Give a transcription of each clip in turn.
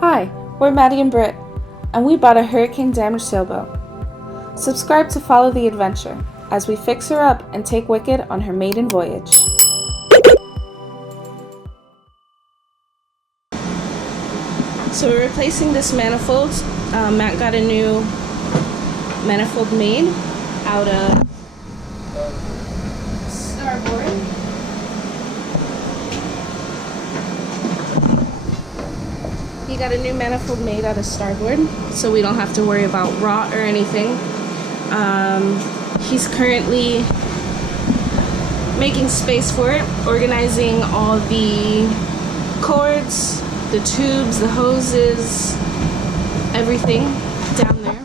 Hi, we're Maddie and Britt, and we bought a hurricane-damaged sailboat. Subscribe to follow the adventure as we fix her up and take Wicked on her maiden voyage. So we're replacing this manifold. Matt got a new manifold made out of starboard. He got a new manifold made out of starboard, so we don't have to worry about rot or anything. He's currently making space for it, organizing all the cords, the tubes, the hoses, everything down there,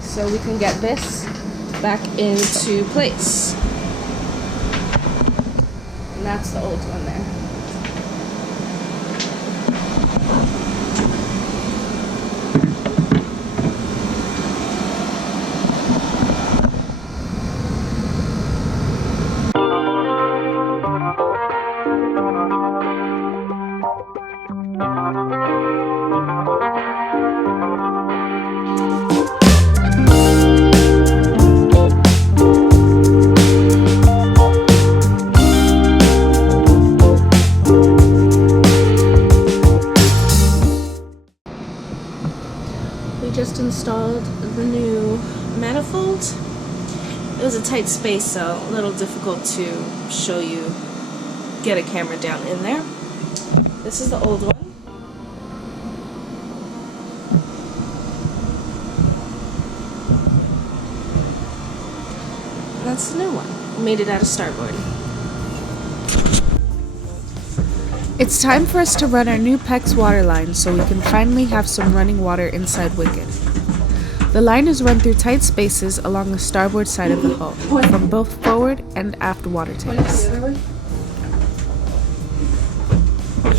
so we can get this back into place. And that's the old one there. Just installed the new manifold. It was a tight space, so a little difficult to show you, get a camera down in there. This is the old one. And that's the new one. We made it out of starboard. It's time for us to run our new PEX water line so we can finally have some running water inside Wicked. The line is run through tight spaces along the starboard side of the hull, from both forward and aft water tanks. It's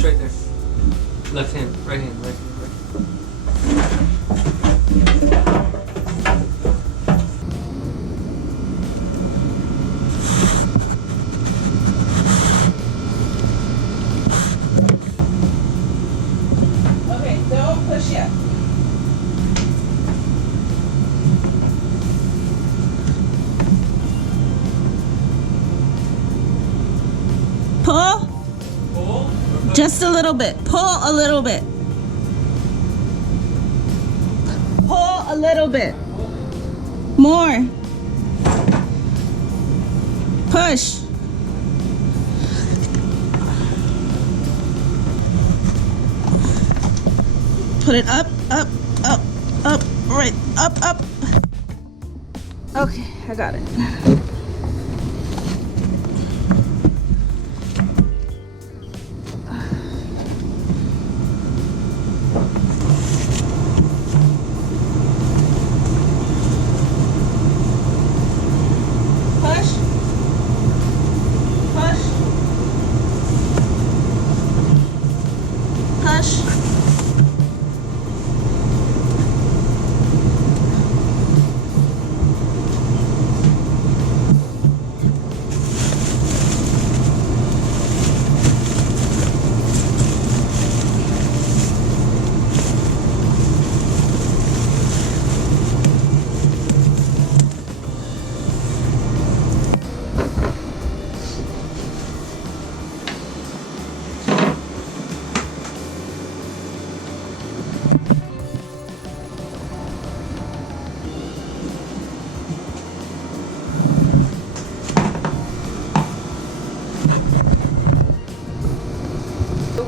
right there. Left hand, right hand, right hand, right hand. Push yet. Pull. Pull. Just a little bit. Pull a little bit. Pull a little bit. More. Push. Put it up, up, up, up, right, up. Okay, I got it. Push. Push. Push.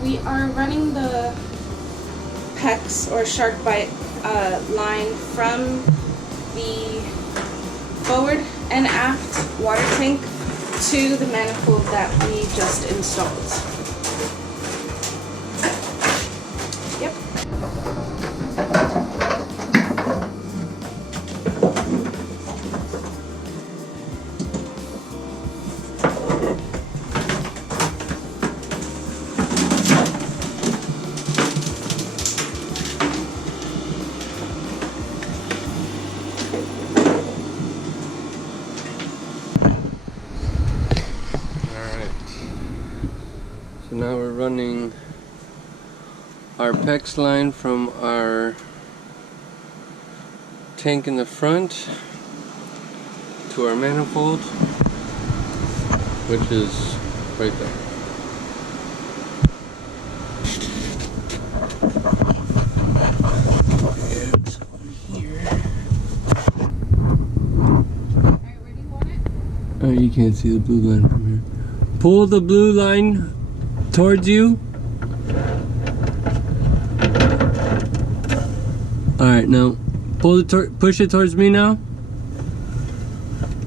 We are running the PEX or shark bite line from the forward and aft water tank to the manifold that we just installed. Yep. Now we're running our PEX line from our tank in the front to our manifold, which is right there. Oh, you can't see the blue line from here. Pull the blue line towards you. Alright, now pull it push it towards me now.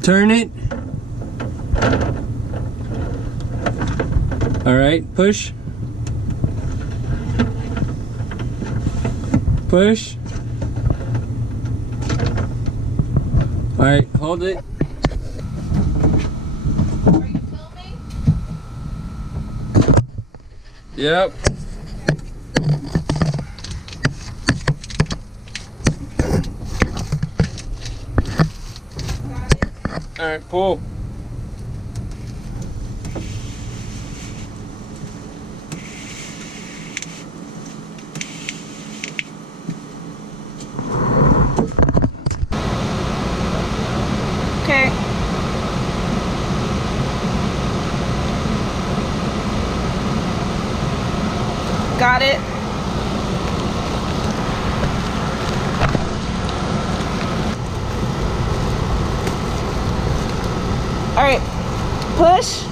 Turn it. Alright, push. Push. Alright, hold it. Are you filming? Yep. Got it. Alright, pull. Okay. Got it. All right. Push.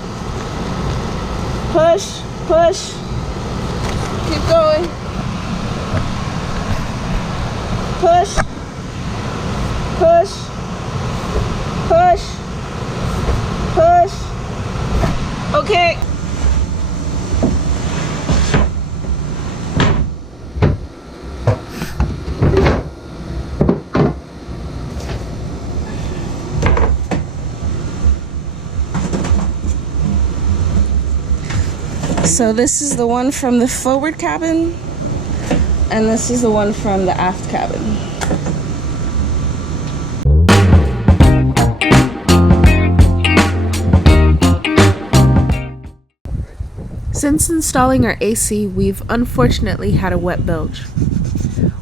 Push. Push. Keep going. Push. Push. Push. Push. Okay. So this is the one from the forward cabin, and this is the one from the aft cabin. Since installing our AC, we've unfortunately had a wet bilge.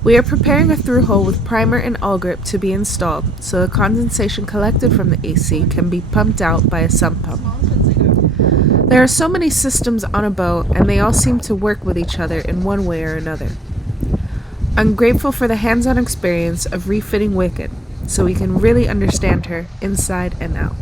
We are preparing a through hole with primer and all grip to be installed so the condensation collected from the AC can be pumped out by a sump pump. There are so many systems on a boat and they all seem to work with each other in one way or another. I'm grateful for the hands-on experience of refitting Wicked so we can really understand her inside and out.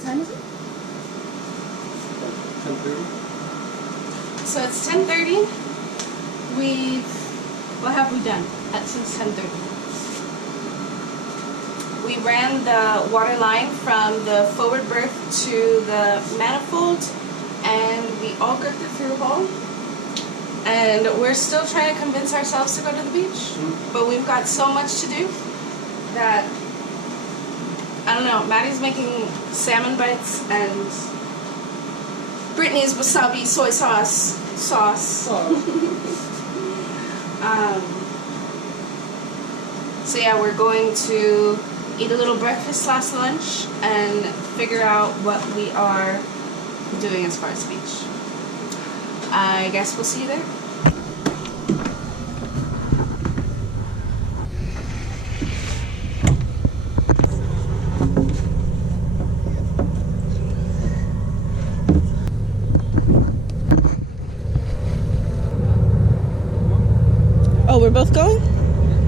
What time is it? 10:30. So it's 10:30. What have we done since 10:30? We ran the water line from the forward berth to the manifold, and we all gripped it through hole. And we're still trying to convince ourselves to go to the beach, but we've got so much to do that, I don't know, Maddie's making salmon bites and Brittany's wasabi soy sauce. So yeah, we're going to eat a little breakfast / lunch and figure out what we are doing as far as the beach. I guess we'll see you there. Oh, we're both going?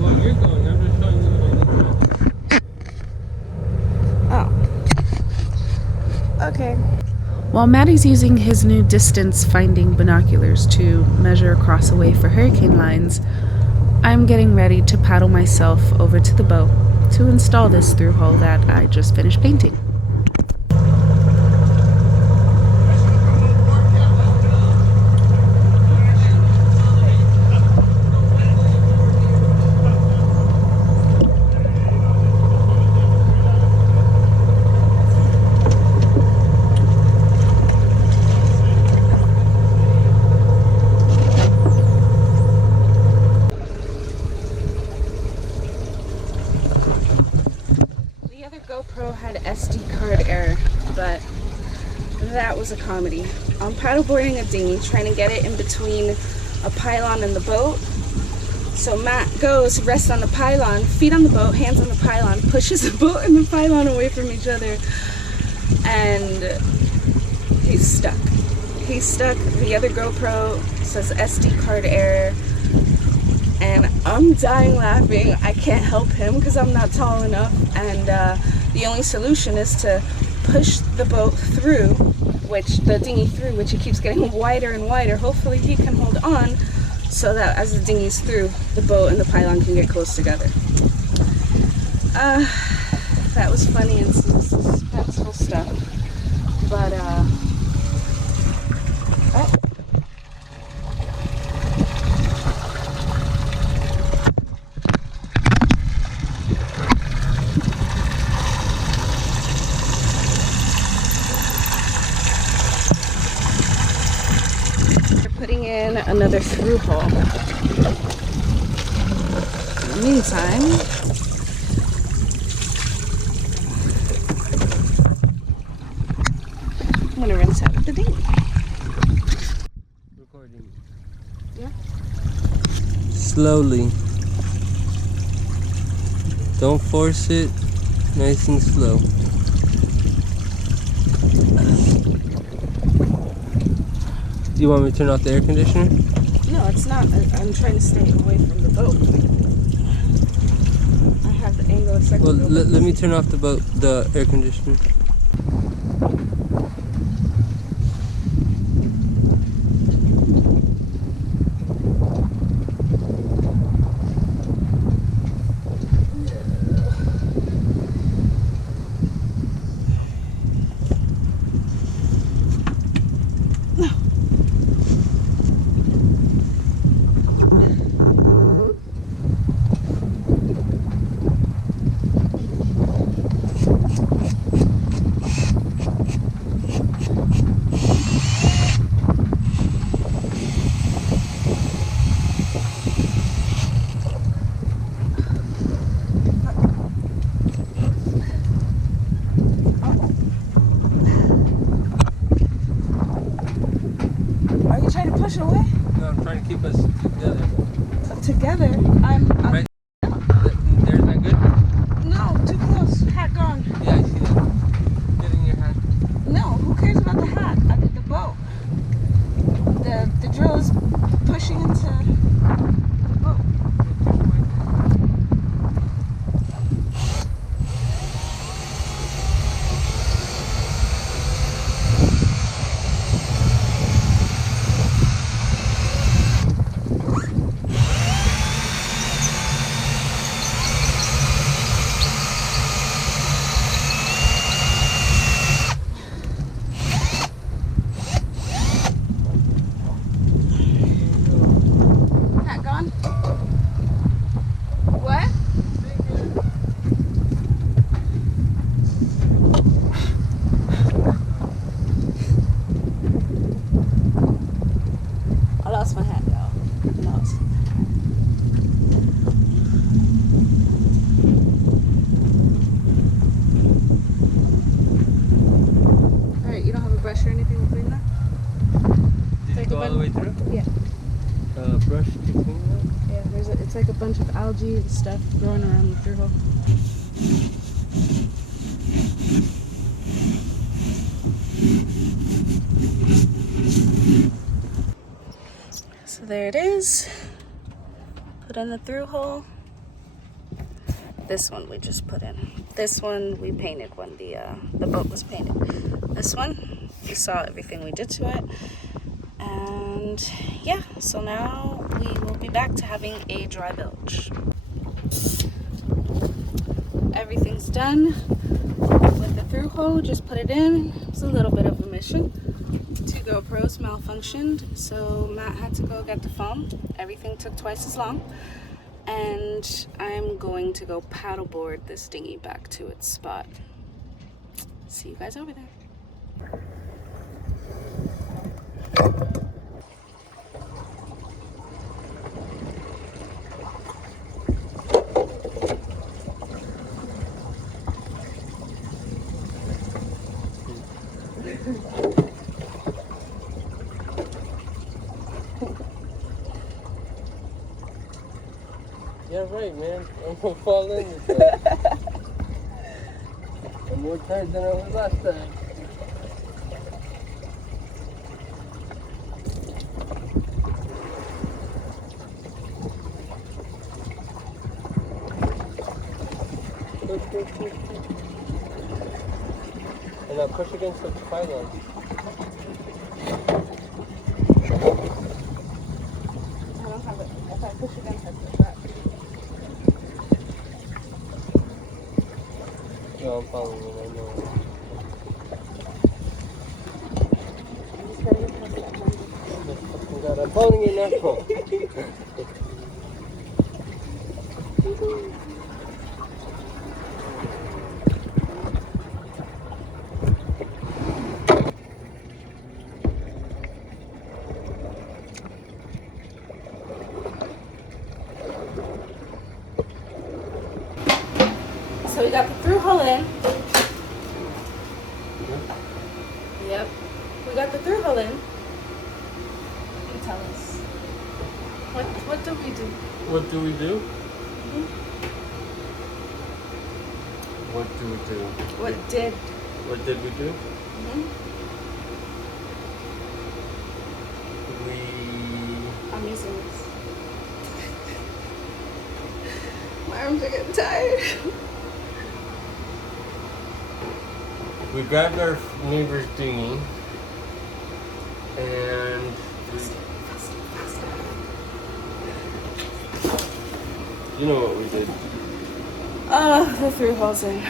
Well, you're going. I'm just showing you what I need. Oh. Okay. While Maddie's using his new distance finding binoculars to measure across a way for hurricane lines, I'm getting ready to paddle myself over to the boat to install this through hole that I just finished painting. GoPro had SD card error, but that was a comedy. I'm paddleboarding a dinghy, trying to get it in between a pylon and the boat. So Matt goes, rests on the pylon, feet on the boat, hands on the pylon, pushes the boat and the pylon away from each other, and he's stuck. He's stuck. The other GoPro says SD card error, and I'm dying laughing. I can't help him because I'm not tall enough, and the only solution is to push the boat through, the dinghy through, which it keeps getting wider and wider. Hopefully he can hold on so that as the dinghy's through, the boat and the pylon can get close together. That was funny and some suspenseful stuff, but oh. Putting in another through hole. In the meantime, I'm gonna rinse out the dinghy. Recording. Yeah. Slowly. Don't force it. Nice and slow. Do you want me to turn off the air conditioner? No, it's not. I'm trying to stay away from the boat. I have the angle exactly. Well, let me turn off the air conditioner. Push away? No, I'm trying to keep us together. Together? I'm Right. There's that good? No, too close. Hat gone. Yeah, I see that. Get in your hat. No, who cares about the hat? I did the boat. The drill is pushing into the boat. algae and stuff growing around the through hole. So there it is. Put in the through hole. This one we just put in. This one we painted when the boat was painted. This one, you saw everything we did to it. And yeah, so now we will be back to having a dry bilge. Everything's done with the through hole, just put it in. It was a little bit of a mission. 2 GoPros malfunctioned, so Matt had to go get the foam. Everything took twice as long. And I'm going to go paddleboard this dinghy back to its spot. See you guys over there. Yeah, right, man. I'm gonna fall in this time. I'm more tired than I was last time. Push. And now push against the pylon. I don't have it. If I push against it, it's that. Yeah, I'm following you, I know. I'm just ready to press that button. Oh God, I'm following you now. So we got the through hole in. Yep. We got the through hole in. You tell us. What do we do? What do we do? Mm-hmm. What do we do? What did we do? Mm-hmm. I'm using this. My arms are getting tired. We grabbed our neighbor's dinghy and you know what we did. Oh, the through hole's in.